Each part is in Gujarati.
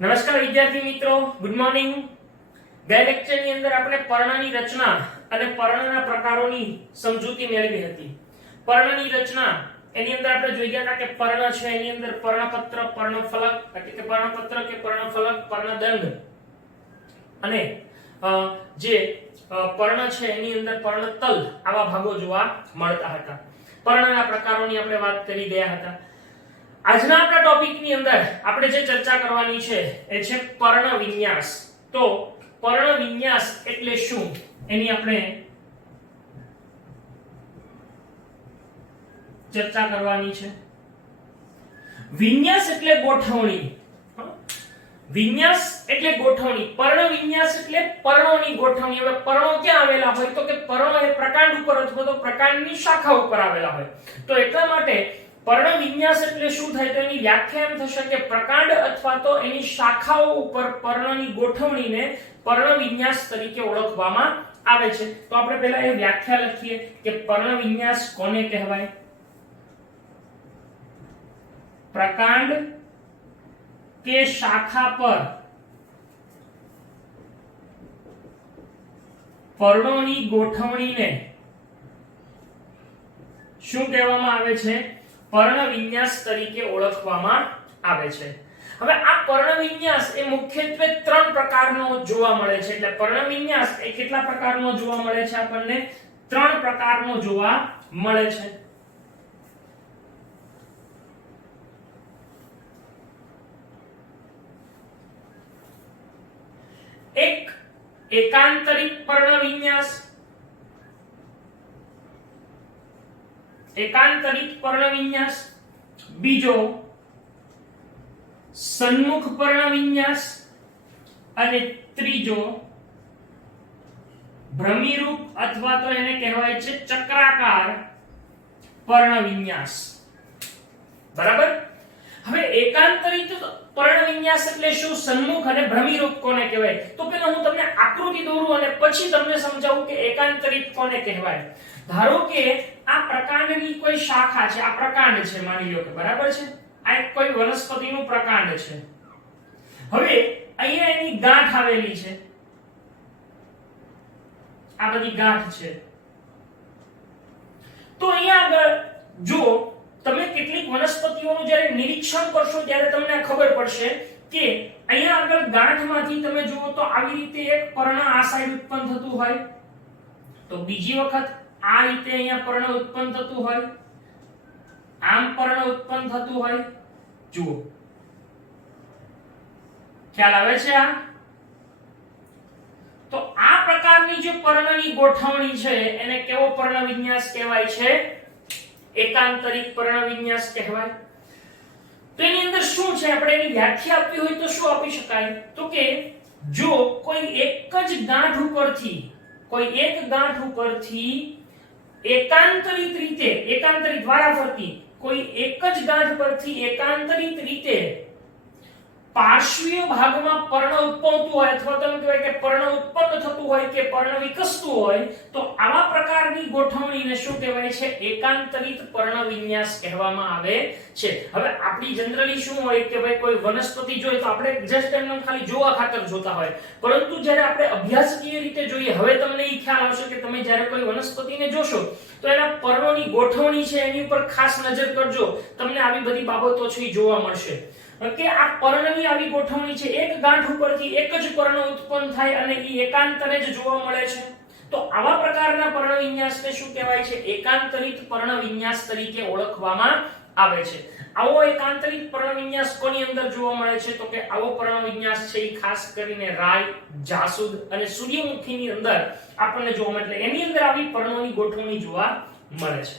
નમસ્કાર વિદ્યાર્થી મિત્રો, ગુડ મોર્નિંગ। ગયા લેક્ચરની અંદર આપણે પર્ણની રચના અને પર્ણના પ્રકારોની સમજૂતી મેળવી હતી। પર્ણની રચના એની અંદર આપણે જોઈ ગયા હતા કે પર્ણ છે એની અંદર પર્ણપત્ર, પર્ણફલક એટલે કે પર્ણપત્ર કે પર્ણફલક, પર્ણદંડ અને જે પર્ણ છે એની અંદર પર્ણતલ આવા ભાગો જોવા મળતા હતા। પર્ણના પ્રકારોની આપણે વાત કરી ગયા હતા। આજના આપણા ટોપિકની અંદર આપણે જે ચર્ચા કરવાની છે એ છે પર્ણ વિન્યાસ। તો પર્ણ વિન્યાસ એટલે શું એની આપણે ચર્ચા કરવાની છે। વિન્યાસ એટલે ગોઠવણી, વિન્યાસ એટલે ગોઠવણી, પર્ણ વિન્યાસ એટલે પર્ણોની ગોઠવણી। હવે પર્ણો ક્યાં આવેલા હોય તો કે પર્ણો એ પ્રકાંડ ઉપર અથવા તો પ્રકાંડની શાખા ઉપર આવેલા હોય। તો એટલા માટે પર્ણ વિન્યાસ એટલે શું થાય તો એની વ્યાખ્યા એમ થશે કે પ્રકાંડ અથવા તો એની શાખાઓ ઉપર પર્ણની ગોઠવણીને પર્ણ વિન્યાસ તરીકે ઓળખવામાં આવે છે। તો આપણે પહેલા એ વ્યાખ્યા લખીએ કે પર્ણ વિન્યાસ કોને કહેવાય। પ્રકાંડ કે શાખા પર પર્ણોની ગોઠવણીને શું કહેવામાં આવે છે? પર્ણ વિન્યાસ તરીકે ઓળખવામાં આવે છે। હવે આ પર્ણ વિન્યાસ એ મુખ્યત્વે ત્રણ પ્રકારનો જોવા મળે છે। એટલે પર્ણ વિન્યાસ એ કેટલા પ્રકારનો જોવા મળે છે? આપણને ત્રણ પ્રકારનો જોવા મળે છે। એક એકાંતરિક પર્ણ વિન્યાસ, એકાંતરિક પર્ણ વિન્યાસ, બીજો સન્મુખ પર્ણ વિન્યાસ અને ત્રીજો ભ્રમિરૂપ અથવા તો એને કહેવાય છે ચક્રાકાર પર્ણ વિન્યાસ। બરાબર। હવે એકાંતરિક પર્ણ વિન્યાસ એટલે શું, સન્મુખ અને ભ્રમિરૂપ કોને કહેવાય? તો પહેલા હું તમને આકૃતિ દોરું અને પછી તમને સમજાવું કે એકાંતરિક કોને કહેવાય। ધારો કે આ પ્રકાંડની કોઈ શાખા છે, આ પ્રકાંડ છે માની લો કે, બરાબર છે, આ એક કોઈ વનસ્પતિનું પ્રકાંડ છે। હવે અહીંયા એની ગાંઠ આવેલી છે, આ બધી ગાંઠ છે। તો અહીંયા આગળ જો તમે કેટલીક વનસ્પતિઓનું જ્યારે નિરીક્ષણ કરશો ત્યારે તમને ખબર પડશે કે અહીંયા આગળ ગાંઠમાંથી તમે જુઓ તો આવી રીતે એક પર્ણ આ સાઈડ ઉત્પન્ન થતું હોય, તો બીજી વખત આ રીતે અહીંયા પર્ણ ઉત્પન્ન થતું હોય, આમ પર્ણ ઉત્પન્ન થતું હોય। જુઓ, ખ્યાલ આવે છે? આ તો આ પ્રકારની જે પર્ણની ગોઠવણી છે એને કેવો પર્ણ વિન્યાસ કહેવાય છે? એકાંતરિક પર્ણ વિન્યાસ કહેવાય। તો એની અંદર શું છે, આપણે એની વ્યાખ્યા આપવી હોય તો શું આપી શકાય? તો કે જો કોઈ એક જ ગાંઠ ઉપરથી, કોઈ એક ગાંઠ ઉપરથી એકાંતરિત રીતે, એકાંતરિત વારાફરતી કોઈ એક જ ગાંઠ પરથી એકાંતરિત રીતે પાર્શ્વીય ભાગમાં પર્ણ ઉત્પન્નતું હોય અથવા તો એમ કહેવાય કે પર્ણ ઉત્પન્ન થતું હોય કે પર્ણ વિકસતું હોય, તો આવા પ્રકારની ગોઠવણીને શું કહેવાય છે? એકાંતરિત પર્ણ વિન્યાસ કહેવામાં આવે છે। હવે આપણી જનરલી શું હોય કે ભાઈ કોઈ વનસ્પતિ જોઈએ તો આપણે જસ્ટ એમને ખાલી જોવા ખાતર જોતા હોય, પરંતુ જ્યારે આપણે અભ્યાસકીય રીતે જોઈએ, હવે તમને એ ખ્યાલ આવશે કે તમે જ્યારે કોઈ વનસ્પતિને જોશો તો એના પર્ણોની ગોઠવણી છે એની ઉપર ખાસ નજર કરજો, તમને આવી બધી બાબતો છે એ જોવા મળશે કે આ પર્ણની આવી ગોઠવણી છે, એક ગાંઠ ઉપરથી એક જ પર્ણ ઉત્પન્ન થાય અને એ એકાંતરે જ જોવા મળે છે। તો આવા પ્રકારના પર્ણ વિન્યાસને શું કહેવાય છે? એકાંતરિત પર્ણ વિન્યાસ તરીકે ઓળખવામાં આવે છે। આવો એકાંતરિત પર્ણ વિન્યાસ કોની અંદર જોવા મળે છે? તો કે આવો પર્ણ વિન્યાસ છે એ ખાસ કરીને રાય, જાસૂદ અને સૂર્યમુખીની અંદર આપણને જોવા મળે, એટલે એની અંદર આવી પર્ણોની ગોઠવણી જોવા મળે છે।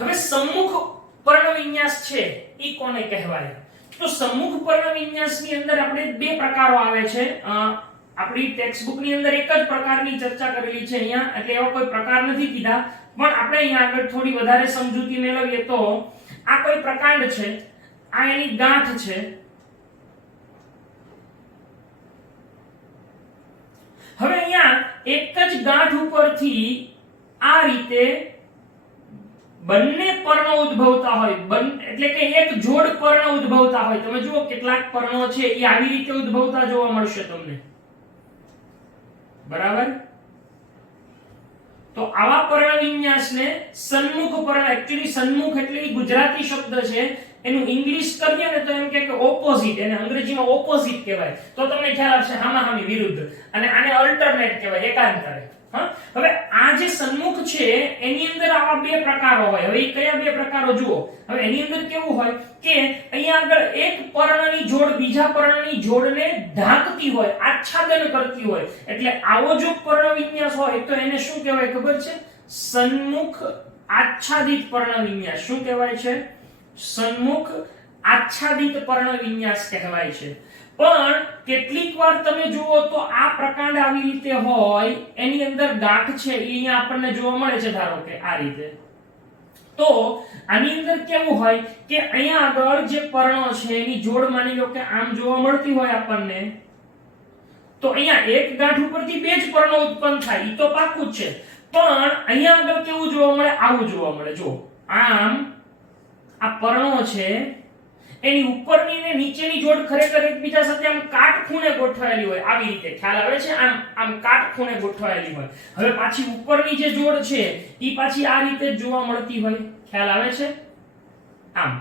હવે સમ્મુખ પર્ણ વિન્યાસ છે ઈ કોને કહેવાય? તો સમ્મુખ પર્ણ વિન્યાસની અંદર આપણે બે પ્રકારો આવે છે। આપણી ટેક્સ્ટ બુકની અંદર એક જ પ્રકારની ચર્ચા કરેલી છે અહીંયા, એટલે એવા કોઈ પ્રકાર નથી કીધા, પણ આપણે અહીંયા આગળ થોડી વધારે સમજૂતી મેળવીએ તો આ કોઈ પ્રકાંડ છે, આ એની ગાંઠ છે। હવે અહીંયા એક જ ગાંઠ ઉપરથી આ રીતે બંને પર્ણો ઉદ્ભવતા હોય, એટલે કે એક જોડ પર્ણ ઉદ્ભવતા હોય, તમે જુઓ કેટલાક પર્ણો છે એ આવી રીતે ઉદ્ભવતા જોવા મળશે તમને, બરાબર? તો આવા પર્ણ વિન્યાસને સન્મુખ પર્ણ, એક્ચ્યુઅલી સન્મુખ એટલે ગુજરાતી શબ્દ છે, એનું ઇંગ્લિશ કરીએ ને તો એમ કે ઓપોઝિટ, એને અંગ્રેજીમાં ઓપોઝિટ કહેવાય, તો તમને ખ્યાલ આવશે, હામાહામી વિરુદ્ધ, અને આને અલ્ટરનેટ કહેવાય, એકાંતરે. હવે આ જે સન્મુખ છે એની અંદર આવા બે પ્રકારો હોય. હવે એ કયા બે પ્રકારો જુઓ. હવે એની અંદર કેવું હોય કે અહીંયા આગળ એક પર્ણની જોડ બીજા પર્ણની જોડને ઢાંકતી હોય, આચ્છાદન કરતી હોય, એટલે આવો જો પર્ણ વિન્યાસ હોય તો એને શું કહેવાય ખબર છે? સન્મુખ આચ્છાદિત પર્ણ વિન્યાસ. શું કહેવાય છે? સન્મુખ આચ્છાદિત પર્ણ વિન્યાસ કહેવાય છે. પણ કેટલીક વાર તમે જુઓ તો આ પ્રકાંડ આવી રીતે હોય, એની અંદર ગાંઠ છે એ અહીંયા આપણને જોવા મળે છે, ધારો કે આ રીતે. તો આની અંદર કેવું હોય કે અહીંયા આગળ જે પર્ણો છે એની જોડ માની લો કે આમ જોવા મળતી હોય આપણને, તો અહીંયા એક ગાંઠ ઉપરથી બે જ પર્ણો ઉત્પન્ન થાય, ઈ તો પાક્કું જ છે. પણ અહીંયા આગળ કેવું જોવા મળે? આવું જોવા મળે. જો આમ આ પર્ણો છે એની ઉપરની અને નીચેની જોડ ખરેખર એકબીજા સાથે આમ કાટખૂણે ગોઠવાયેલી હોય, આવી રીતે. ખ્યાલ આવે છે? આમ કાટખૂણે ગોઠવાયેલી હોય. હવે પાછી ઉપરની જે જોડ છે ઈ પાછી આ રીતે જોવા મળતી હોય. ખ્યાલ આવે છે? આમ.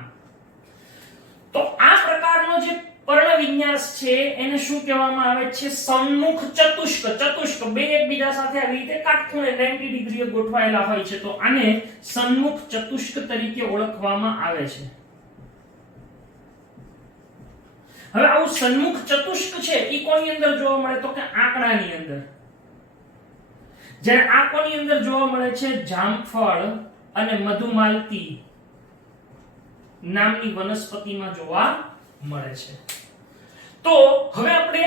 તો આ પ્રકારનો જે પર્ણ વિન્યાસ છે એને શું કહેવામાં આવે છે? સન્મુખ ચતુષ્ક. ચતુષ્ક બે એકબીજા સાથે આવી રીતે કાટખૂણે 90 ડિગ્રીએ ગોઠવાયેલા હોય છે, તો આને સન્મુખ ચતુષ્ક તરીકે ઓળખવામાં આવે છે. હવે આવું સન્મુખ ચતુષ્ક છે ઈ કોની અંદર જોવા મળે? તો કે આંકડાની અંદર. જ્યારે આ કોની અંદર જોવા મળે છે? જામફળ અને મધુમાલતી નામની વનસ્પતિમાં જોવા મળે છે. તો હવે આપણે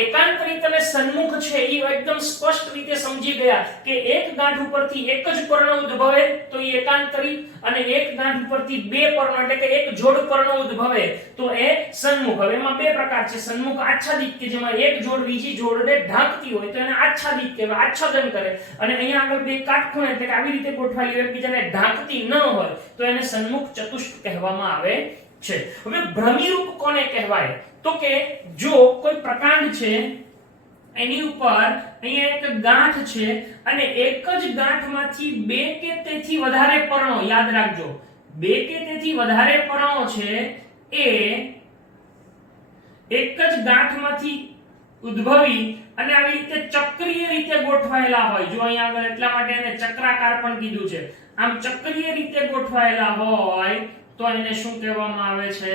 એકાંતરિત અને સન્મુખ છે એ એકદમ સ્પષ્ટ રીતે સમજી ગયા કે એક ગાંઠ ઉપરથી એક જ પર્ણ ઉદ્ભવે તો એ એકાંતરિત, અને એક ગાંઠ ઉપરથી બે પર્ણ એટલે કે એક જોડ પર્ણ ઉદ્ભવે તો એ સન્મુખ. હવે એમાં બે પ્રકાર છે. સન્મુખ આચ્છાદિત કે જેમાં એક જોડ બીજી જોડને ઢાંકતી હોય તો એને આચ્છાદિત કહેવાય, આચ્છાદન કરે. અને અહીંયા આગળ બે કાટખૂણે એટલે કે આવી રીતે ગોઠવાયેલી હોય, એકબીજાને ઢાંકતી ન હોય તો એને સન્મુખ ચતુષ્ક કહેવામાં આવે છે. હવે ભ્રમિરૂપ કોને કહેવાય? તો કે જો કોઈ પ્રકાંડ છે એની ઉપર અહીંયા એક ગાંઠ છે અને એક જ ગાંઠમાંથી બે કે તેથી વધારે પર્ણો, યાદ રાખજો, બે કે તેથી વધારે પર્ણો છે એ એક જ ગાંઠમાંથી ઉદ્ભવી અને આવી રીતે ચક્રીય રીતે ગોઠવાયેલા હોય. જો અહીંયા આગળ એટલા માટે એને ચક્રાકાર પણ કીધું છે. આમ ચક્રીય રીતે ગોઠવાયેલા હોય તો એને શું કહેવામાં આવે છે?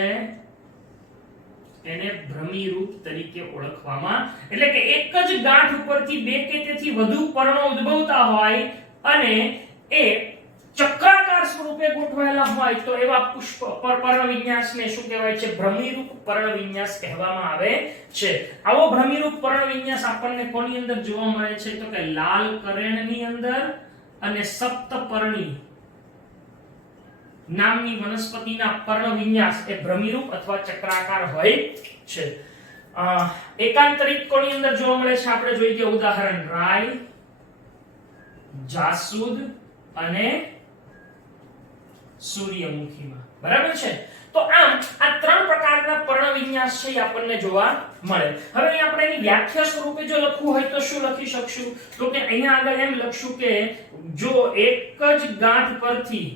એને ભ્રમિરૂપ તરીકે ઓળખવામાં. એટલે કે એક જ ગાંઠ ઉપરથી બે કે તેથી વધુ પર્ણો ઉદ્ભવતા હોય અને એ ચક્રાકાર સ્વરૂપે ગોઠવાયેલા હોય તો એવા પુષ્પ પર્ણ વિન્યાસને શું કહેવાય છે? ભ્રમિરૂપ પર્ણ વિન્યાસ કહેવામાં આવે છે. આવો ભ્રમિરૂપ પર્ણ વિન્યાસ આપણને કોની અંદર જોવા મળે છે? તો કે લાલ કરેણની અંદર અને સપ્તપર્ણી નામની વનસ્પતિના પર્ણ વિન્યાસ એ ભ્રમિરૂપ અથવા ચક્રાકાર હોય છે. એકાંતરિત કોની અંદર જોવા મળે છે? આપણે જોઈ ગયા ઉદાહરણ રાય, જાસૂદ અને સૂર્યમુખીમાં. બરાબર છે? તો આમ આ ત્રણ પ્રકારના પર્ણ વિન્યાસ છે એ આપણને જોવા મળે. હવે આપણે એની વ્યાખ્યા સ્વરૂપે જો લખવું હોય તો શું લખી શકશું? તો કે અહીંયા આગળ એમ લખશું કે જો એક જ ગાંઠ પરથી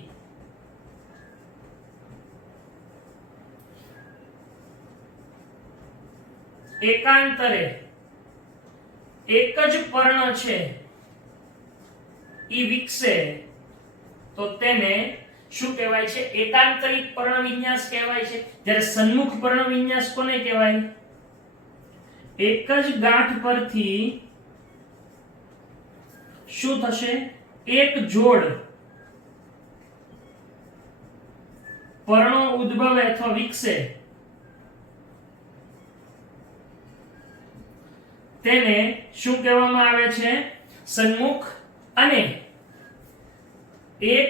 એકાંતરે એક જ પર્ણ છે ઈ વિકસે તો તેને શું કહેવાય છે? એકાંતરિત પર્ણ વિન્યાસ કહેવાય છે. જ્યારે સન્મુખ પર્ણ વિન્યાસ કોને કહેવાય? એક જ ગાંઠ પરથી શું થશે? એક જોડ પર્ણો ઉદ્ભવે અથવા વિકસે તેને શું કહેવામાં આવે છે? સન્મુખ. અને એક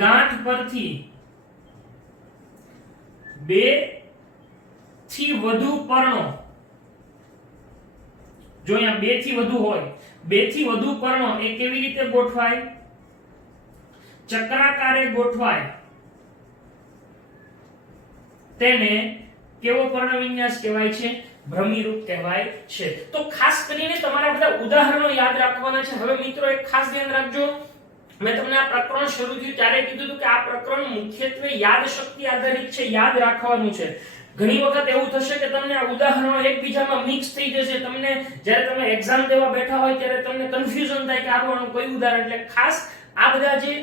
ગાંઠ પરથી બે થી વધુ પર્ણો, જો અહીંયા બે થી વધુ હોય, બે થી વધુ પર્ણો એ કેવી રીતે ગોઠવાય? ચક્રાકારે ગોઠવાય તેને કેવો પર્ણવિન્યાસ કહેવાય છે? ભ્રમિરૂપ કહેવાય છે. તો ખાસ કરીને તમારા બધા ઉદાહરણો યાદ રાખવાના છે. હવે મિત્રો એક ખાસ ધ્યાન રાખજો, મેં તમને આ પ્રકરણ શરૂ થયું ત્યારે કીધું હતું કે આ પ્રકરણ મુખ્યત્વે યાદ શક્તિ આધારિત છે, યાદ રાખવાનું છે. ઘણી વખત એવું થશે કે તમને આ ઉદાહરણો એકબીજામાં મિક્સ થઈ જશે, તમને જ્યારે તમે એક્ઝામ દેવા બેઠા હોય ત્યારે તમને કન્ફ્યુઝન થાય કે આનું કયું ઉદાહરણ. એટલે ખાસ આ બધા જે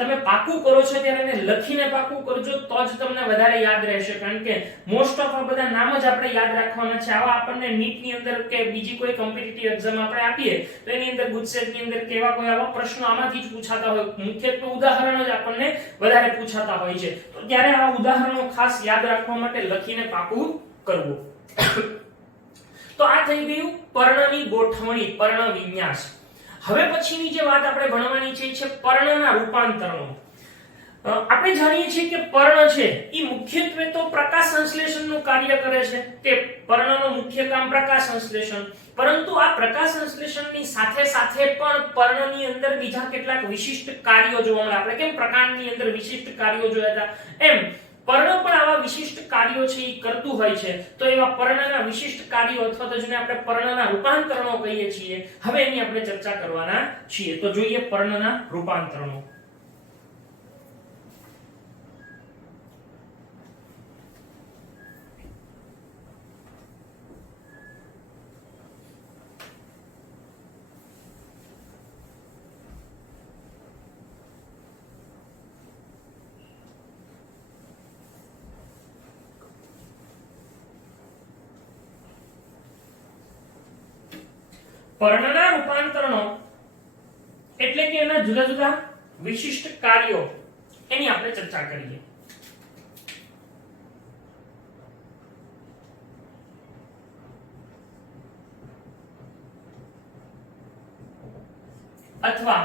તમે પાકું કરો છો ત્યારે એને લખીને પાકું કરજો, તો જ તમને વધારે યાદ રહેશે. કારણ કે મોસ્ટ ઓફ આ બધા નામ જ આપણે યાદ રાખવાના છે. આવા આપણને નીટ ની અંદર કે બીજી કોઈ કોમ્પિટિટિવ એક્ઝામ આપણે આપીએ તો એની અંદર ગુજસેટ ની અંદર કેવા કોઈ આવા પ્રશ્નો આમાંથી જ પૂછાતા હોય, મુખ્યત્વે ઉદાહરણો જ આપણને વધારે પૂછાતા હોય છે. તો ત્યારે આ ઉદાહરણો ખાસ યાદ રાખવા માટે લખીને પાકું કરવું. તો આ થઈ ગયું પર્ણની ગોઠવણી, પર્ણ વિન્યાસ. હવે પછીની જે વાત આપણે ભણવાની છે પર્ણના રૂપાંતરણો. આપણે જાણીએ છીએ કે પર્ણ છે એ મુખ્યત્વે તો પ્રકાશ સંશ્લેષણનું કાર્ય કરે છે, કે પર્ણનું મુખ્ય કામ પ્રકાશ સંશ્લેષણ. પરંતુ આ પ્રકાશ સંશ્લેષણની સાથે સાથે પણ પર્ણની અંદર બીજા કેટલાક વિશિષ્ટ કાર્યો જોવા મળે. આપણે કેમ પ્રકાંડની અંદર વિશિષ્ટ કાર્યો જોયા હતા, એમ પર્ણ પણ આવા વિશિષ્ટ કાર્યો છે એ કરતું હોય છે. તો એવા પર્ણના વિશિષ્ટ કાર્યો અથવા તો જેને આપણે પર્ણના રૂપાંતરણો કહીએ છીએ, હવે એની આપણે ચર્ચા કરવાના છીએ. તો જોઈએ પર્ણના રૂપાંતરણો. પર્ણના રૂપાંતરણો એટલે કે એના જુદા જુદા વિશિષ્ટ કાર્યો, એની આપણે ચર્ચા કરીએ. અથવા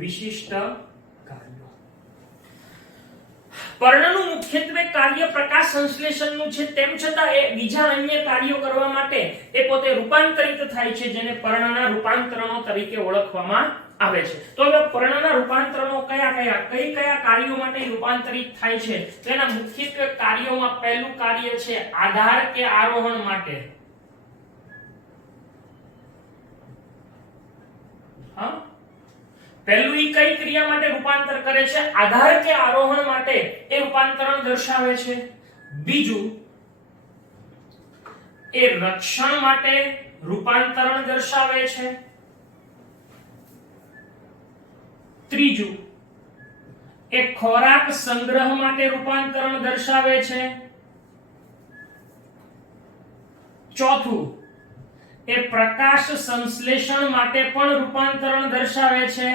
વિશિષ્ટ કાર્યો. પર્ણનું મુખ્યત્વે કાર્ય પ્રકાશ સંશ્લેષણનું છે, તેમ છતાં એ બીજા અન્ય કાર્યો કરવા માટે એ પોતે રૂપાંતરિત થાય છે, જેને પર્ણના રૂપાંતરણો તરીકે ઓળખવામાં આવે છે. તો હવે પર્ણના રૂપાંતરણો કયા કાર્યો માટે રૂપાંતરિત થાય છે? તેના મુખ્યત્વે કાર્યોમાં પહેલું કાર્ય છે આધાર કે આરોહણ માટે. પહેલું ઈ કઈ ક્રિયા માટે રૂપાંતર કરે છે? આધાર કે આરોહણ માટે એ રૂપાંતરણ દર્શાવે છે. બીજું એ રક્ષણ માટે રૂપાંતરણ દર્શાવે છે. ત્રીજું એ ખોરાક સંગ્રહ માટે રૂપાંતરણ દર્શાવે છે. ચોથું એ પ્રકાશ સંશ્લેષણ માટે પણ રૂપાંતરણ દર્શાવે છે.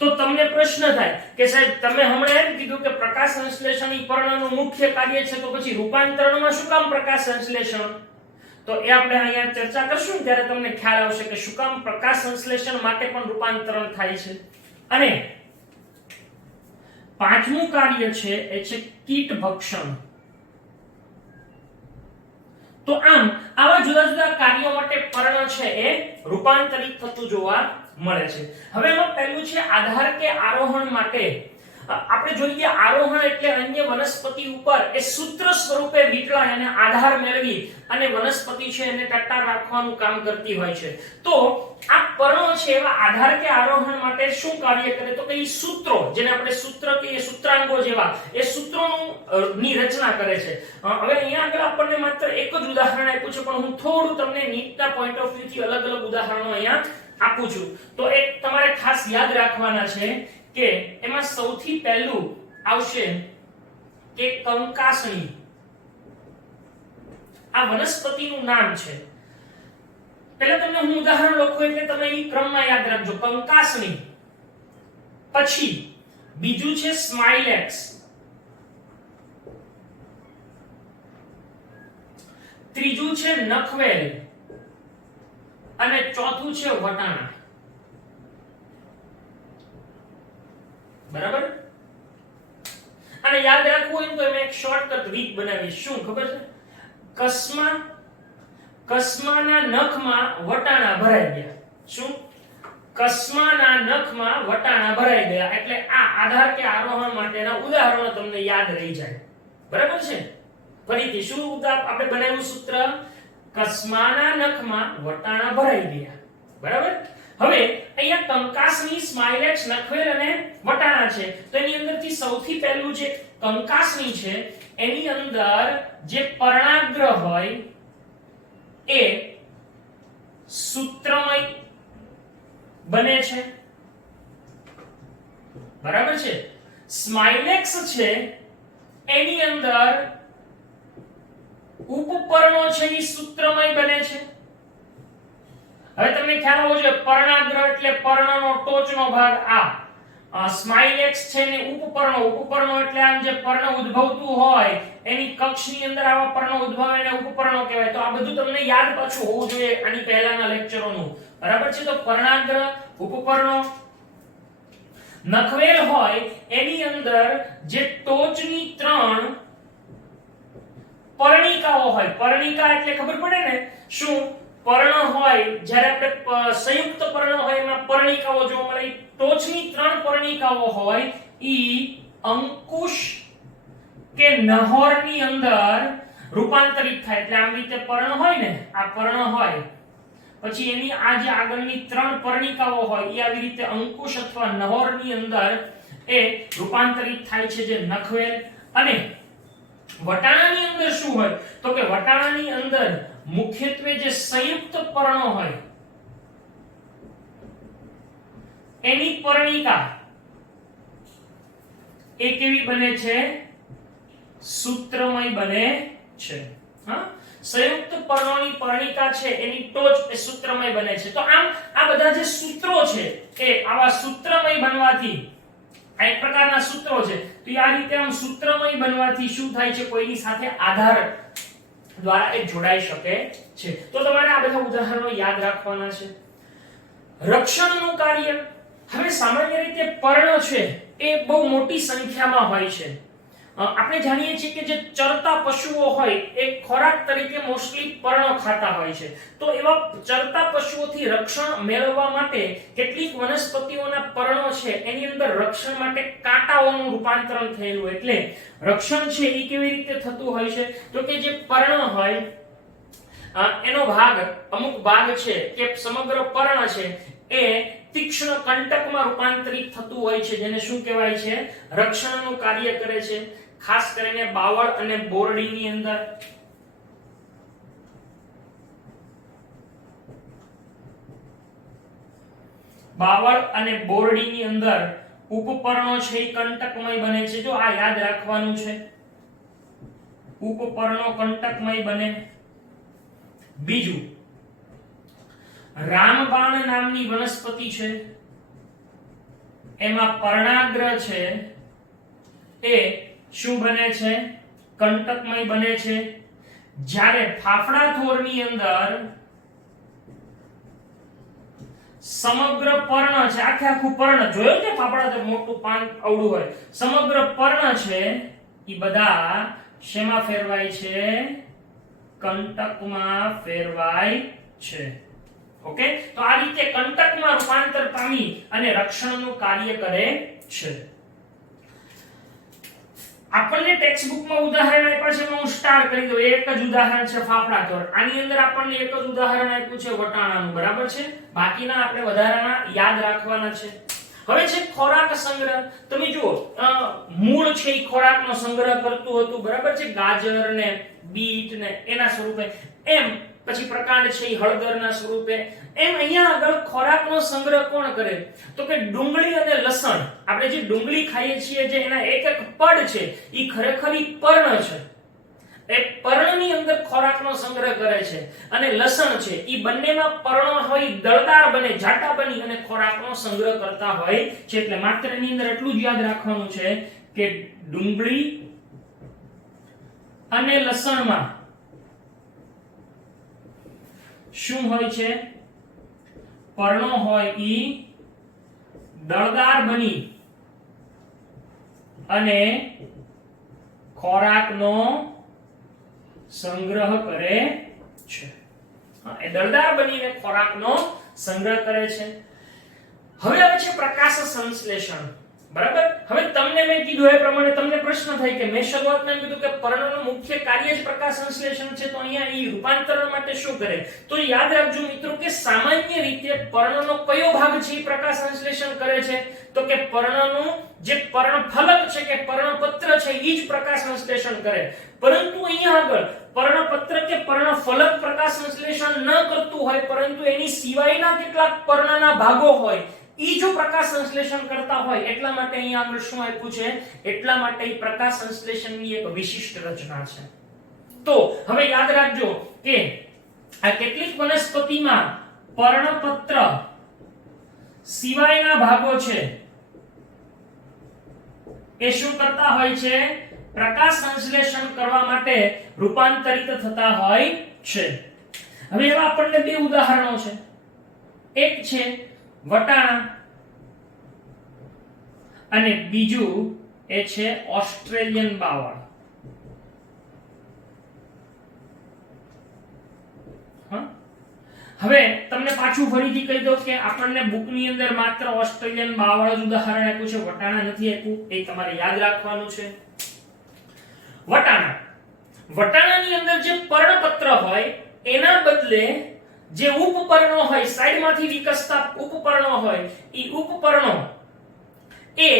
તો તમને પ્રશ્ન થાય કે સાહેબ તમે હમણાં એમ કીધું કે પ્રકાશ સંશ્લેષણ ઈ પર્ણનું મુખ્ય કાર્ય છે, તો પછી રૂપાંતરણમાં શું કામ પ્રકાશ સંશ્લેષણ? તો એ આપણે અહીંયા ચર્ચા કરશું ત્યારે તમને ખ્યાલ આવશે કે શું કામ પ્રકાશ સંશ્લેષણ માટે પણ રૂપાંતરણ થાય છે. અને પાંચમું કાર્ય છે એ છે કીટ ભક્ષણ. તો આમ આવા જુદા જુદા કાર્યો માટે પર્ણ છે એ રૂપાંતરિત થતું જોવા મળે છે. હવે એમાં પહેલું છે આધાર કે આરોહણ માટે. આપણે જોઈએ આરોહણ એટલે અન્ય વનસ્પતિ ઉપર એ સૂત્ર સ્વરૂપે વીંટળાય અને આધાર મેળવી અને વનસ્પતિ છે એને ટટ્ટાર રાખવાનું કામ કરતી હોય છે. તો આ પર્ણો છે એવા આધાર કે આરોહણ માટે શું કાર્ય કરે? તો કે એ સૂત્રો, જેને આપણે સૂત્ર કહીએ, સૂત્રાંગો જેવા એ સૂત્રોનું ની રચના કરે છે. હવે અહીંયા આગળ આપણને માત્ર એક જ ઉદાહરણ આપ્યું છે, પણ હું થોડું તમને નીટના પોઈન્ટ ઓફ વ્યૂ થી અલગ અલગ ઉદાહરણો અહીંયા આપું છું. તો એક તમારે ખાસ યાદ રાખવાના છે કે એમાં સૌથી પહેલું આવશે કે કંકાસણી. આ વનસ્પતિનું નામ છે. પહેલા તમને હું ઉદાહરણ લખું એટલે તમે એ ક્રમમાં યાદ રાખજો. કંકાસણી, પછી બીજું છે સ્માઇલેક્સ, ત્રીજું છે નખવેલ અને ચોથું છે વટાણા. બરાબર? અને યાદ રાખવું હોય તો મેં એક શોર્ટકટ રીત બનાવી. શું ખબર છે? કસ્માના નખમાં વટાણા ભરાઈ ગયા. શું? કસ્માના નખમાં વટાણા ભરાઈ ગયા. એટલે આ આધાર કે આરોહણ માટેના ઉદાહરણો તમને યાદ રહી જાય. બરાબર છે? ફરીથી શું આપણે બનાવ્યું સૂત્ર? કસ્માના નખમાં વટાણા ભરાઈ ગયા. બરાબર? હવે અહીંયા કંકાસની, સ્માઇલેક્સ, નખવેલ અને વટાણા છે. તો એની અંદરથી સૌથી પહેલું જે કંકાસની છે એની અંદર જે પર્ણાગ્ર હોય એ સૂત્રમય બને છે. બરાબર છે? સ્માઇલેક્સ છે એની અંદર ઉપપર્ણો છે એ સૂત્રમય બને છે. હવે તમને ખ્યાલ હોવો જોઈએ પર્ણાગ્ર એટલે પર્ણનો ટોચનો ભાગ આ. સ્માઇલેક્સ છે ને ઉપપર્ણો એટલે આમ જે પર્ણ ઉદ્ભવતું હોય એની કક્ષની અંદર આવા પર્ણો ઉદ્ભવે એને ઉપપર્ણો કહેવાય. તો આ બધું તમને યાદ પાછું હોવું જોઈએ આની પહેલાના લેક્ચરોનું. બરાબર છે? તો પર્ણાગ્ર, ઉપપર્ણો, નખવેલ હોય એની અંદર જે ટોચની 3 પર્ણિકાઓ હોય. પર્ણિકા એટલે ખબર પડે ને શું? પર્ણ હોય જ્યારે આપણે સંયુક્ત પર્ણ હોય એમાં પર્ણિકાઓ જોવા મળે. ટોચની 3 પર્ણિકાઓ હોય ઈ અંકુશ કે નહોરની અંદર રૂપાંતરિત થાય. એટલે આમ રીતે પર્ણ હોય ને, આ પર્ણ હોય પછી એની આ જે આગળની 3 પર્ણિકાઓ હોય એ આવી રીતે અંકુશ અથવા નહોરની અંદર એ રૂપાંતરિત થાય છે, જે નખવેલ. અને વટાણાની અંદર શું હોય? તો કે વટાણાની અંદર મુખ્યત્વે જે સંયુક્ત પર્ણો હોય એની પર્ણિકા એ કેવી બને છે? સૂત્રમય બને છે. હા, સંયુક્ત પર્ણોની પર્ણિકા છે એની ટોચ એ સૂત્રમય બને છે. તો આમ આ બધા જે સૂત્રો છે એ આવા સૂત્રમય બનવાથી આ એક પ્રકારના સૂત્રો છે. તો આ રીતે આમ સૂત્રમય બનવાથી શું થાય છે? કોઈની સાથે આધાર દ્વારા એ જોડાઈ શકે છે. તો તમારે આ બધા ઉદાહરણો યાદ રાખવાના છે. રક્ષણનું કાર્ય. હવે સામાન્ય રીતે પર્ણ છે એ બહુ મોટી સંખ્યામાં હોય છે. આપણે જાણીએ છીએ કે જે ચરતા પશુઓ હોય એ ખોરાક તરીકે મોસ્ટલી પર્ણ ખાતા હોય છે. તો એવા ચરતા પશુઓથી રક્ષણ મેળવવા માટે કેટલીક વનસ્પતિઓના પર્ણો છે એની અંદર રક્ષણ માટે કાંટાઓનું રૂપાંતરણ થયેલું. એટલે રક્ષણ છે એ કેવી રીતે થતું હોય છે? તો કે જે પર્ણ હોય એનો ભાગ, અમુક ભાગ છે કે સમગ્ર પર્ણ છે એ તીક્ષ્ણ કંટકમાં રૂપાંતરિત થતું હોય છે, જેને શું કહેવાય છે? રક્ષણનું કાર્ય કરે છે. ખાસ કરીને બાવળ અને બોરડીની અંદર. બાવળ અને બોરડીની અંદર ઉપપર્ણો છે એ કંટકમય બને છે. જો આ યાદ રાખવાનું છે, ઉપપર્ણો કંટકમય બને. બીજું, રામબાણ નામની વનસ્પતિ છે એમાં પર્ણાગ્ર છે એ શું બને છે? કંટકમય બને છે. જ્યારે ફાફડા થોરની અંદર સમગ્ર પર્ણ છે, આખું પર્ણ જોયું કે ફાફડા થોર મોટું પાન અવળું હોય, સમગ્ર પર્ણ છે એ બધા શેમાં ફેરવાય છે? કંટકમાં ફેરવાય છે. ઓકે, તો આ રીતે કંટકમાં રૂપાંતર પામી અને રક્ષણનું કાર્ય કરે છે. આપણને ટેક્સ્ટ બુકમાં ઉદાહરણ આપ્યા છે, હું સ્ટાર કરી દઉં. એક જ ઉદાહરણ છે ફાફડા થોર. આની અંદર આપણને એક જ ઉદાહરણ આપ્યું છે વટાણાનું. બરાબર છે? બાકીના આપણે વધારાના યાદ રાખવાના છે. હવે છે ખોરાક સંગ્રહ. તમે જુઓ, મૂળ છે એ ખોરાકનો સંગ્રહ કરતું હતું. બરાબર છે? ગાજર ને બીટ ને એના સ્વરૂપે, એમ પછી પ્રકાંડ છે એ હળદરના સ્વરૂપે, એમ અહીંયા આગળ ખોરાકનો સંગ્રહ કોણ કરે? તો કે ડુંગળી અને લસણ. આપણે જે ડુંગળી ખાઈએ છીએ, જે એના એક એક પડ છે એ ખરેખર પર્ણ છે. એ પર્ણની અંદર ખોરાકનો સંગ્રહ કરે છે. અને લસણ છે એ બંનેમાં પર્ણ હોય, દળદાર બને, જાટા બની અને ખોરાકનો સંગ્રહ કરતા હોય છે. એટલે માત્ર એની અંદર એટલું જ યાદ રાખવાનું છે કે ડુંગળી અને લસણમાં શું હોય છે? પર્ણો હોય ઈ દળદાર બની અને ખોરાકનો સંગ્રહ કરે છે. એ દળદાર બનીને ખોરાકનો સંગ્રહ કરે છે. હવે આવે છે પ્રકાશ સંશ્લેષણ. બરાબર. હવે તમને મેં કીધું એ પ્રમાણે તમને પ્રશ્ન થાય કે મેં શરૂઆતમાં કીધું કે પર્ણનું મુખ્ય કાર્ય જ પ્રકાશ સંશ્લેષણ છે, તો અહીંયા ઈ રૂપાંતરણ માટે શું કરે? તો યાદ રાખજો મિત્રો કે સામાન્ય રીતે પર્ણનો કયો ભાગ છે એ પ્રકાશ સંશ્લેષણ કરે છે? તો કે પર્ણનું જે પર્ણફલક છે કે પર્ણપત્ર છે એ જ પ્રકાશ સંશ્લેષણ કરે. પરંતુ અહીંયા આગળ પર્ણપત્ર કે પર્ણફલક પ્રકાશ સંશ્લેષણ ન કરતું હોય, પરંતુ એની સિવાયના કેટલાક પર્ણના ભાગો હોય ઈ જો પ્રકાશ સંશ્લેષણ કરતા હોય, એટલા માટે અહીંયા આગળ શું આપ્યું છે? એટલા માટે ઈ પ્રકાશ સંશ્લેષણની એક વિશિષ્ટ રચના છે. તો હવે યાદ રાખજો કે આ કેટલીક વનસ્પતિમાં પર્ણપત્ર સિવાયના ભાગો છે એ શું કરતા હોય છે? પ્રકાશ સંશ્લેષણ કરવા માટે રૂપાંતરિત થતા હોય છે. હવે એવા આપણને બે ઉદાહરણો છે. એક છે વટાણા અને બીજું એ છે ઓસ્ટ્રેલિયન બાવળ. હવે તમને પાછું ફરીથી કહી દઉં કે આપણને બુકની અંદર માત્ર ઓસ્ટ્રેલિયન બાવળ જ ઉદાહરણ આપ્યું છે, વટાણા નથી આપ્યું. એ તમારે યાદ રાખવાનું છે. વટાણાની અંદર જે પર્ણપત્ર હોય એના બદલે જે ઉપપર્ણો હોય, સાઈડમાંથી વિકસતા ઉપપર્ણો હોય, એ ઉપપર્ણો એ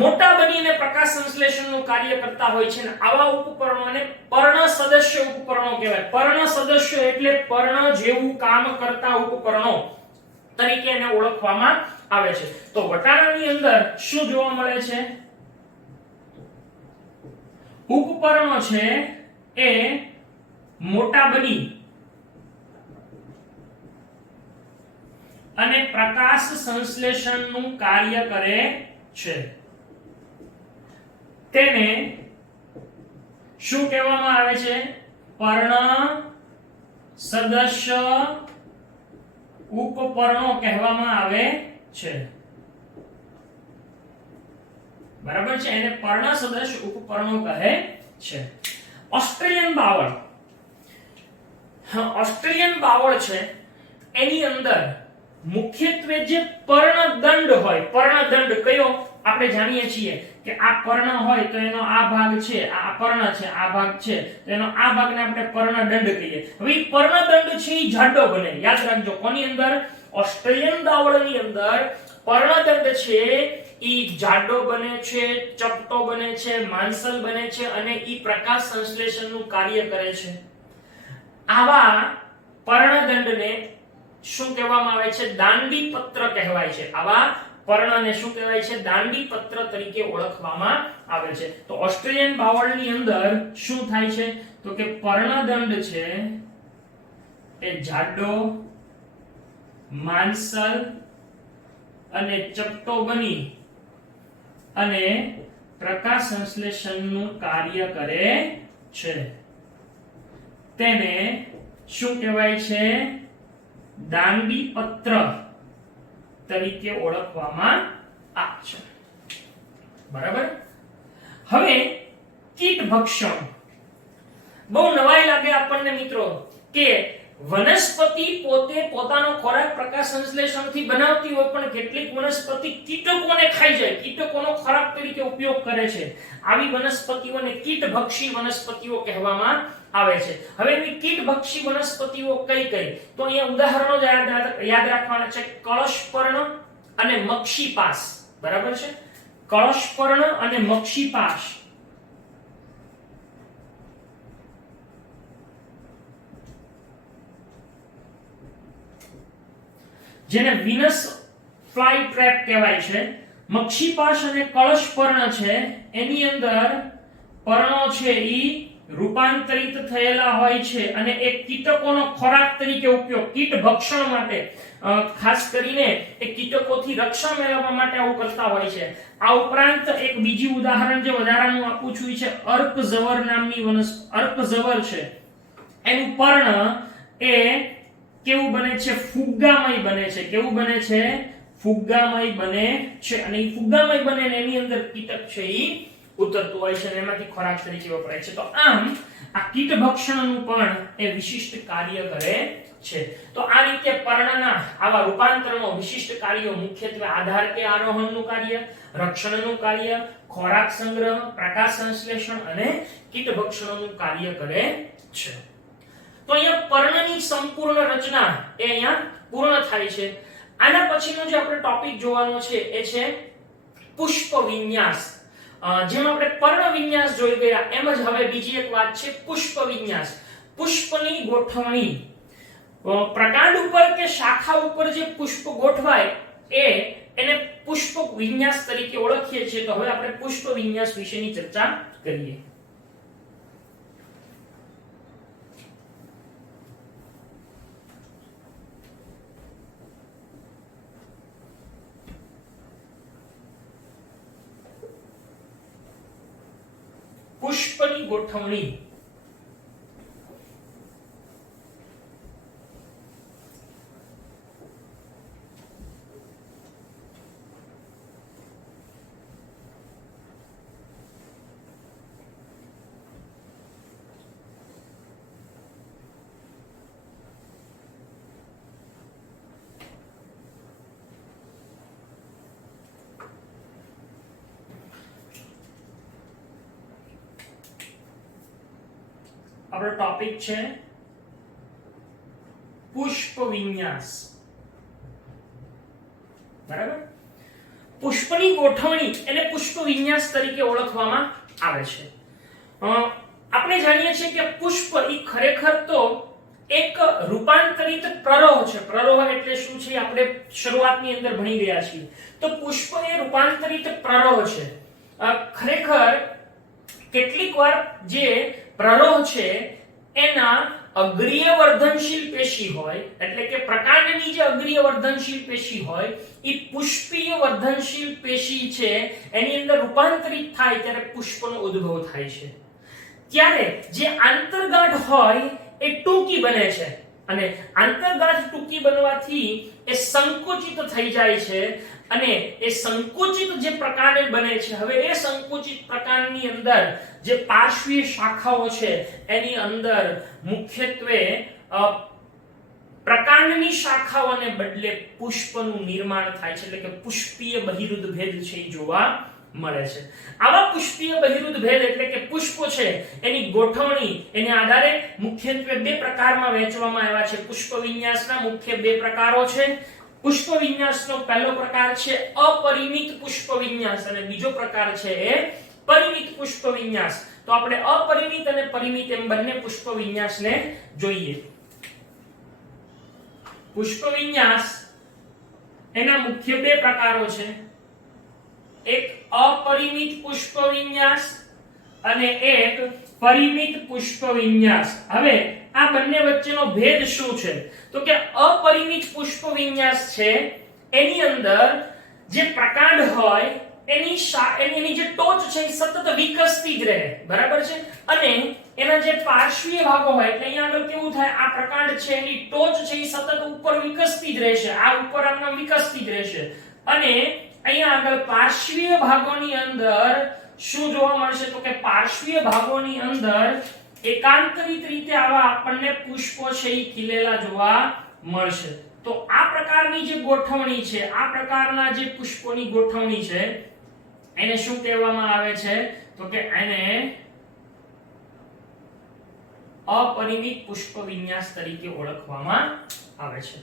મોટા બનીને પ્રકાશ સંશ્લેષણનું કાર્ય કરતા હોય છે. અને આવા ઉપપર્ણોને પર્ણ સદસ્ય ઉપપર્ણો કહેવાય. પર્ણ સદસ્ય એટલે પર્ણ જેવું કામ કરતા ઉપપર્ણો તરીકે એને ઓળખવામાં આવે છે. તો વટાણાની અંદર શું જોવા મળે છે? ઉપપર્ણો છે એ મોટા બની અને પ્રકાશ સંશ્લેષણનું કાર્ય કરે છે. તેને શું કહેવામાં આવે છે? પર્ણ સદસ્ય ઉપપર્ણો કહેવામાં આવે છે. બરાબર છે? એને પર્ણ સદસ્ય ઉપપર્ણો કહે છે. ઓસ્ટ્રેલિયન બાવળ. ઓસ્ટ્રેલિયન બાવળ છે એની અંદર મુખ્યત્વે જે પર્ણદંડ હોય, પર્ણદંડ કયો? આપણે જાણીએ છીએ કે આ પર્ણ હોય તો એનો આ ભાગ છે, આ પર્ણ છે, આ ભાગ છે, તો એનો આ ભાગને આપણે પર્ણદંડ કહીએ. હવે ઈ પર્ણદંડ છે ઈ જાડો બને. યાદ રાખજો, કોની અંદર? ઓસ્ટ્રેલિયન બાવળની અંદર પર્ણદંડ છે ઈ જાડો બને છે, ચપટો બને છે, માંસલ બને છે અને ઈ પ્રકાશ સંશ્લેષણનું કાર્ય કરે છે. આવા પર્ણદંડને શું કહેવામાં આવે છે? દાંડીપત્ર કહેવાય છે. આવા પર્ણને શું કહેવાય છે? દાંડીપત્ર તરીકે ઓળખવામાં આવે છે. તો ઓસ્ટ્રેલિયન બાવળની અંદર શું થાય છે? તો કે પર્ણદંડ છે એ જાડો, માંસલ અને ચપટો બની અને પ્રકાશ સંશ્લેષણનું કાર્ય કરે છે. તેને શું કહેવાય છે? દાંડીપત્ર તરીકે ઓળખવામાં આવે છે. બરાબર. હવે કીટભક્ષણ. બહુ નવાઈ લાગે આપણને મિત્રો કે વનસ્પતિ પોતે પોતાનો ખોરાક પ્રકાશ સંશ્લેષણથી બનાવતી હોય, પણ કેટલીક વનસ્પતિ કીટકોને ખાઈ જાય, કીટકોનો ખોરાક તરીકે ઉપયોગ કરે છે. આવી વનસ્પતિઓને કીટભક્ષી વનસ્પતિઓ કહેવામાં આવે છે. હવે એની કીટભક્ષી વનસ્પતિઓ કઈ કઈ? તો અહીંયા ઉદાહરણો યાદ રાખવાના છે. કળશપર્ણ અને મક્ષીપાસ. બરાબર છે? કળશપર્ણ અને મક્ષીપાસ. જેને વિનસ ફ્લાય ટ્રેપ કહેવાય છે. મક્ષીપાસ અને કળશપર્ણ છે એની અંદર પર્ણો છે ઈ રૂપાંતરિત થયેલા હોય છે અને એક કીટકોનો ખોરાક તરીકે ઉપયોગ, કીટ ભક્ષણ માટે, ખાસ કરીને એ કીટકોથી રક્ષણ મેળવવા માટે આવું કરતા હોય છે. આ ઉપરાંત એક બીજી ઉદાહરણ જે વધારાનું આપું છું છે અર્કઝવર નામની અર્કઝવર છે. એનું પર્ણ એ કેવું બને છે? ફુગ્ગામય બને છે. કેવું બને છે? ફુગ્ગામય બને છે. અને એ ફુગ્ગામય બને એની અંદર કીટક છે ઈ ઉતરતું હોય છે અને એમાંથી ખોરાક તરીકે વપરાય છે. તો આમ આ કીટભક્ષણનું પણ એ વિશિષ્ટ કાર્ય કરે છે. તો આ રીતે પર્ણના આવા રૂપાંતરણો વિશિષ્ટ કાર્યો મુખ્યત્વે આધાર કે આરોહણનું કાર્ય, રક્ષણનું કાર્ય, ખોરાક સંગ્રહ, પ્રકાશ સંશ્લેષણ અને કીટભક્ષણનું કાર્ય કરે છે. તો અહીંયા પર્ણની સંપૂર્ણ રચના એ અહીંયા પૂર્ણ થાય છે. આના પછીનો જે આપણે ટોપિક જોવાનો છે એ છે પુષ્પ વિન્યાસ. જેમ આપણે પર્ણ વિન્યાસ જોઈ ગયા એમ જ હવે બીજી એક વાત છે પુષ્પ વિન્યાસ. પુષ્પની ગોઠવણી, પ્રકાંડ ઉપર કે શાખા ઉપર જે પુષ્પ ગોઠવાય એને પુષ્પ વિન્યાસ તરીકે ઓળખીએ છીએ. તો હવે આપણે પુષ્પ વિન્યાસ વિશેની ચર્ચા કરીએ. પુષ્પની ગોઠવણી. આપણો ટોપિક છે પુષ્પ વિન્યાસ. બરાબર? પુષ્પની ગોઠવણી એને પુષ્પ વિન્યાસ તરીકે ઓળખવામાં આવે છે. આપણે જાણીએ છીએ કે પુષ્પ એ ખરેખર તો એક રૂપાંતરિત પ્રરોહ છે. પ્રરોહ એટલે શું છે આપણે શરૂઆતની અંદર ભણી ગયા છીએ. તો પુષ્પ એ રૂપાંતરિત પ્રરોહ છે. ખરેખર કેટલીક વાર જે પ્રરોહ છે એના અગ્રીય વર્ધનશીલ પેશી હોય, એટલે કે પ્રકાંડની જે અગ્રીય વર્ધનશીલ પેશી હોય એ પુષ્પીય વર્ધનશીલ પેશી છે એની અંદર રૂપાંતરિત થાય ત્યારે પુષ્પનો ઉદ્ભવ થાય છે. ત્યારે જે આંતરગાંઠ હોય એ ટૂંકી બને છે અને આંતરગાંઠ ટૂંકી બનવાથી એ સંકોચિત થઈ જાય છે અને એ સંકોચિત જે પ્રકાંડ બને છે, હવે એ સંકોચિત પ્રકાંડની અંદર જે પાર્શ્વીય શાખાઓ છે એની અંદર મુખ્યત્વે પ્રકાંડની શાખાઓને બદલે પુષ્પનું નિર્માણ થાય છે, એટલે કે પુષ્પીય બહિરુદ્ધ ભેદ છે એ જોવા મળે છે. આવા પુષ્પીય બહિરુદ્ધ ભેદ એટલે કે પુષ્પો છે એની ગોઠવણી એને આધારે મુખ્યત્વે બે પ્રકારમાં વહેંચવામાં આવ્યા છે. પુષ્પ વિન્યાસના મુખ્ય બે પ્રકારો છે. પુષ્પ વિન્યાસનો પહેલો પ્રકાર છે અપરિમિત પુષ્પ વિન્યાસ અને બીજો પ્રકાર છે એ પરિમિત પુષ્પ વિન્યાસ. તો આપણે અપરિમિત અને પરિમિત એમ બંને પુષ્પ વિન્યાસને જોઈએ. પુષ્પ વિન્યાસ એના મુખ્ય બે પ્રકારો છે. એક અપરિમિત પુષ્પ વિન્યાસ અને એક પરિમિત પુષ્પ વિન્યાસ. હવે આ બંને વચ્ચેનો ભેદ શું છે? તો કે અપરિમિત પુષ્પ વિન્યાસ છે એની અંદર જે પ્રકાંડ હોય એની જે ટોચ છે એ સતત વિકસતી જ રહે. બરાબર છે? અને એના જે પાર્શ્વીય ભાગો હોય એટલે અહીંયા આગળ કેવું થાય, આ પ્રકાંડ છે એની ટોચ છે એ સતત ઉપર વિકસતી જ રહેશે. આ ઉપર આમ વિકસતી જ રહેશે અને અહીંયા આગળ પાર્શ્વીય ભાગોની અંદર શું જોવા મળશે? તો કે પાર્શ્વીય ભાગોની અંદર એકાંતરિત રીતે આવા આપણને પુષ્પો છે એ ખીલેલા જોવા મળશે. તો આ પ્રકારની જે ગોઠવણી છે, આ પ્રકારના જે પુષ્પોની ગોઠવણી છે એને શું કહેવામાં આવે છે? તો કે એને અપરિમિત પુષ્પ વિન્યાસ તરીકે ઓળખવામાં આવે છે.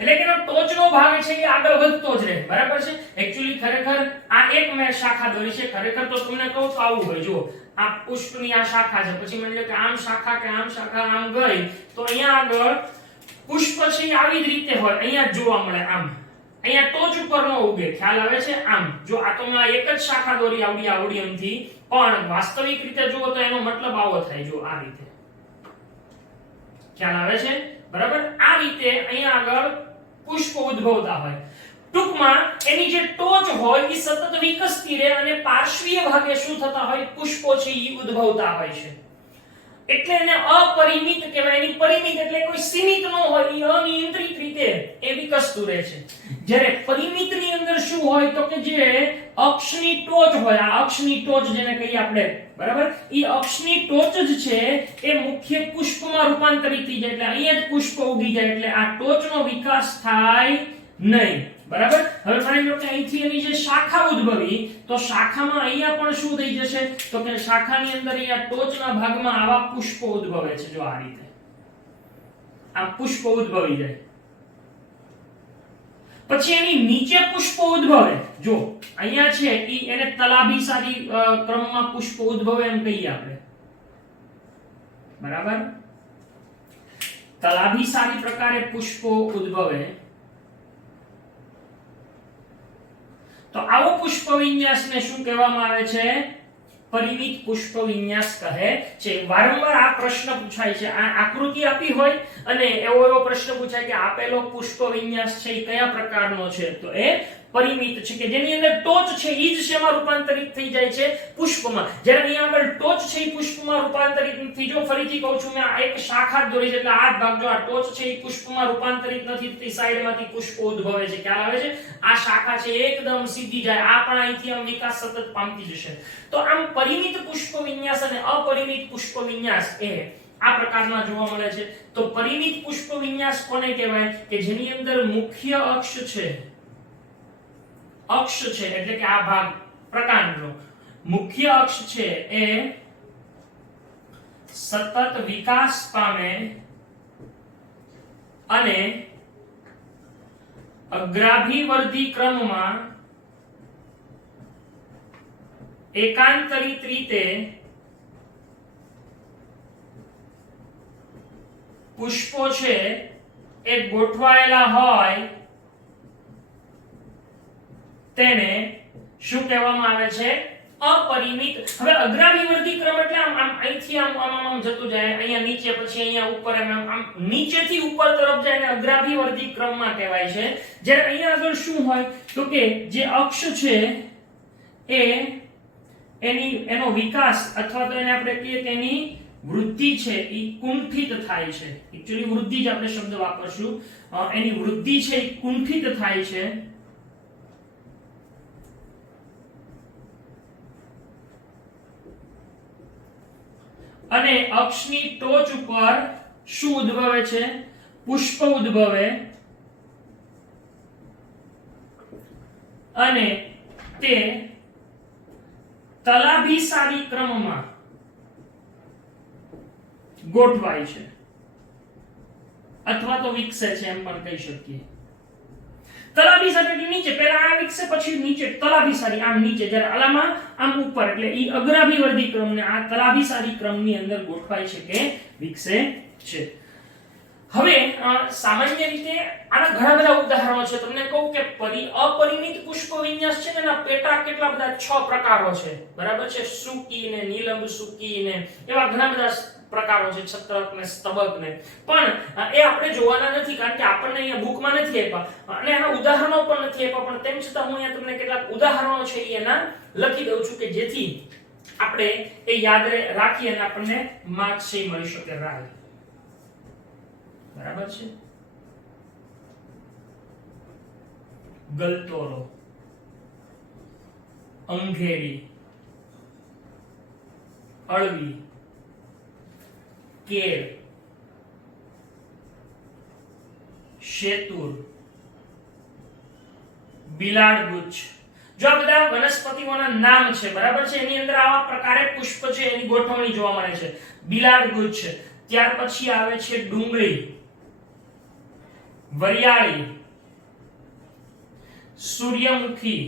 એટલે કે ટોચનો ભાગ છે એ આગળ વધતો જ રહે. બરાબર છે? એક્ચ્યુઅલી ખરેખર આ એક મેં શાખા દોરી છે. ખરેખર તો તમને કહું તો આવું હોય. જો આ પુષ્પની આ શાખા છે, પછી માની લો કે આમ શાખા કે આમ શાખા આમ ગઈ તો અહીંયા આગળ પુષ્પ છે આવી જ રીતે હોય. અહીંયા જોવા મળે આમ. અહીંયા ટોચ ઉપર નો ઉગે. ખ્યાલ આવે છે? આમ જો આ તો મેં એક જ શાખા દોરી આવડી એમથી, પણ વાસ્તવિક રીતે જુઓ તો એનો મતલબ આવો થાય. જો આ રીતે ખ્યાલ આવે છે? બરાબર? આ રીતે અહીંયા આગળ પુષ્પો ઉદ્ભવતા હોય. ટૂંકમાં એની જે ટોચ હોય એ સતત વિકસતી રહે અને પાર્શ્વીય ભાગે શું થતા હોય? પુષ્પો છે એ ઉદ્ભવતા હોય છે. એટલે એને અપરિમિત કહેવાય. એની પરિમિત એટલે કોઈ સીમિત ન હોય, એ અનિયંત્રિત રીતે એ વિકસતું રહે છે. જ્યારે પરિમિતની અંદર શું હોય તો કે જે અક્ષની ટોચ હોય, આ અક્ષની ટોચ જેને કહીએ આપણે, બરાબર, એ અક્ષની ટોચ જ છે એ મુખ્ય પુષ્પમાં રૂપાંતરિત થઈ જાય, એટલે અહીંયા જ પુષ્પ ઉગી જાય, એટલે આ ટોચનો વિકાસ થાય નહીં. બરાબર. હવે માની લો કે અહીંથી એની જે શાખા ઉદ્ભવી, તો શાખામાં અહીંયા પણ શું થઈ જશે તો કે શાખાની અંદર અહીંયા ટોચના ભાગમાં આવા પુષ્પો ઉદ્ભવે છે. જો આ રીતે આ પુષ્પો ઉદ્ભવી જાય. પછી એની નીચે પુષ્પો ઉદ્ભવે. જો અહીંયા છે એને તલાભિસારી ક્રમમાં પુષ્પો ઉદ્ભવે એમ કહીએ આપણે. બરાબર. તલાભિસારી પ્રકારે પુષ્પો ઉદ્ભવે. તો આવો પુષ્પ વિન્યાસને શું કહેવામાં આવે છે? પરિમિત પુષ્પ વિન્યાસ કહે છે. વારંવાર આ પ્રશ્ન પૂછાય છે. આ આકૃતિ આપી હોય અને એવો પ્રશ્ન પૂછાય કે આપેલો પુષ્પ વિન્યાસ છે એ કયા પ્રકારનો છે, તો એ પરિમિત છે કે જેની અંદર ટોચ છે એ જ શેમાં રૂપાંતરિત થઈ જાય છે? પુષ્પમાં. જ્યારે અહીંયા આગળ ટોચ છે એ પુષ્પમાં રૂપાંતરિત નથી. જો ફરીથી કહું છું, મેં એક શાખા દોરી છે એટલે આ ભાગ જો આ ટોચ છે એ પુષ્પમાં રૂપાંતરિત નથી થતી, સાઈડમાંથી પુષ્પો ઉદ્ભવે છે. ખ્યાલ આવે છે? આ શાખા છે એકદમ સીધી જાય, આ પણ અહીંથી આમ વિકાસ સતત પામતી જશે. તો આમ પરિમિત પુષ્પ વિન્યાસ અને અપરિમિત પુષ્પ વિન્યાસ એ આ પ્રકારના જોવા મળે છે. તો પરિમિત પુષ્પ વિન્યાસ કોને કહેવાય? કે જેની અંદર મુખ્ય અક્ષ છે એટલે કે આ ભાગ પ્રકાંડનો મુખ્ય અક્ષ છે એ સતત વિકાસ પામે અને અગ્રાભિવર્ધી ક્રમમાં એકાંતરિત રીતે પુષ્પો છે એ ગોઠવાયેલા હોય તેને શું કહેવામાં આવે છે? અપરિમિત. હવે અગ્રાભિવર્ધી ક્રમ એટલે આમ અહીંથી આમ જતું જાય, અહીંયા નીચે, પછી અહીંયા ઉપર, આમ નીચેથી ઉપર તરફ જાય, એને અગ્રાભિવર્ધી ક્રમમાં કહેવાય છે. જ્યારે અહીંયા આગળ શું હોય તો કે જે અક્ષ છે એ એનો વિકાસ અથવા તો એને આપણે કહીએ કે એની વૃદ્ધિ છે એ કુંઠિત થાય છે. એકચ્યુઅલી વૃદ્ધિ જ આપણે શબ્દ વાપરશું. એની વૃદ્ધિ છે એ કુંઠિત થાય છે. અને અક્ષની ટોચ ઉપર શું ઉદ્ભવે છે? પુષ્પ ઉદ્ભવે. અને તે તલાભિસારી ક્રમમાં ગોઠવાય છે અથવા તો વિકસે છે એમ પણ કહી શકીએ. તલાભિસારી એટલે નીચે, પહેલા આ વિકસે પછી નીચે, તલાભિસારી આમ નીચે, જ્યારે આલામાં આમ ઉપર, એટલે ઈ અગ્રાભિવર્ધી ક્રમને આ તલાભિસારી ક્રમની અંદર ગોઠવાય છે કે વિકસે છે. હવે સામાન્ય રીતે આના ઘણા બધા ઉદાહરણો છે. તમને કહું કે અપરિમિત પુષ્પ વિન્યાસ છે ને એના પેટા કેટલા બધા 6 પ્રકારો છે. બરાબર છે? સૂકી ને નીલંબ સૂકી ને એવા ઘણા બધા પ્રકારો છે, છત્રક ને સ્તબક ને. પણ એ આપણે જોવાના નથી કારણ કે આપણને અહીંયા બુકમાં નથી આપ્યા અને એના ઉદાહરણો પણ નથી આપ્યા. પણ તેમ છતાં હું અહીંયા તમને કેટલાક ઉદાહરણો છે એના લખી દઉં છું કે જેથી આપણે એ યાદ રાખીએ અને આપણને માર્ક્સ મળી શકે. રાઈટ, બરાબર છે? ગલતોરો, અંઘેરી, અળવી, કેળ, શેતુર, બિલાડગુચ્છ. જો આ બધા વનસ્પતિઓના નામ છે, બરાબર છે? એની અંદર આવા પ્રકારે પુષ્પ છે એની ગોઠવણી જોવા મળે છે. બિલાડગુચ્છ, ત્યાર પછી આવે છે ડુંગળી, વરિયાળી, સૂર્યમુખી.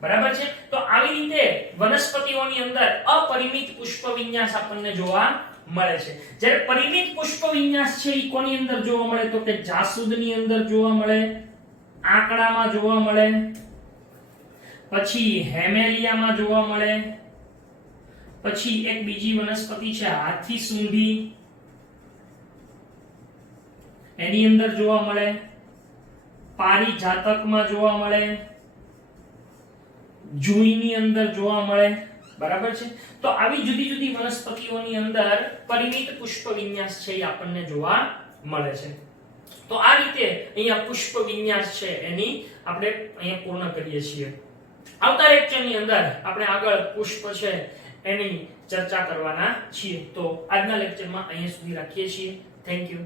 બરાબર છે? તો આવી રીતે વનસ્પતિઓની અંદર અપરિમિત પુષ્પ વિન્યાસ આપણને જોવા મળે છે. જ્યારે પરિમિત પુષ્પ વિન્યાસ છે એ કોની અંદર જોવા મળે તો કે જાસૂદની અંદર જોવા મળે, આંકડામાં જોવા મળે, પછી હેમેલિયામાં જોવા મળે, પછી એક બીજી વનસ્પતિ છે હાથી સૂંઢી, એની અંદર જોવા મળે, પારિજાતકમાં જોવા મળે, જુઈની અંદર જોવા મળે, બરાબર છે. તો આવી જુદી જુદી વનસ્પતિઓની અંદર પરિમિત પુષ્પ વિન્યાસ છે એ આપણને જોવા મળે છે. તો આ રીતે અહીંયા પુષ્પ વિન્યાસ છે એની આપણે અહીંયા પૂર્ણ કરીએ છીએ. આવતા લેક્ચરની અંદર આપણે આગળ પુષ્પ છે એની ચર્ચા કરવાના છીએ. તો આજના લેક્ચરમાં અહીંયા સુધી રાખીએ છીએ. Thank you.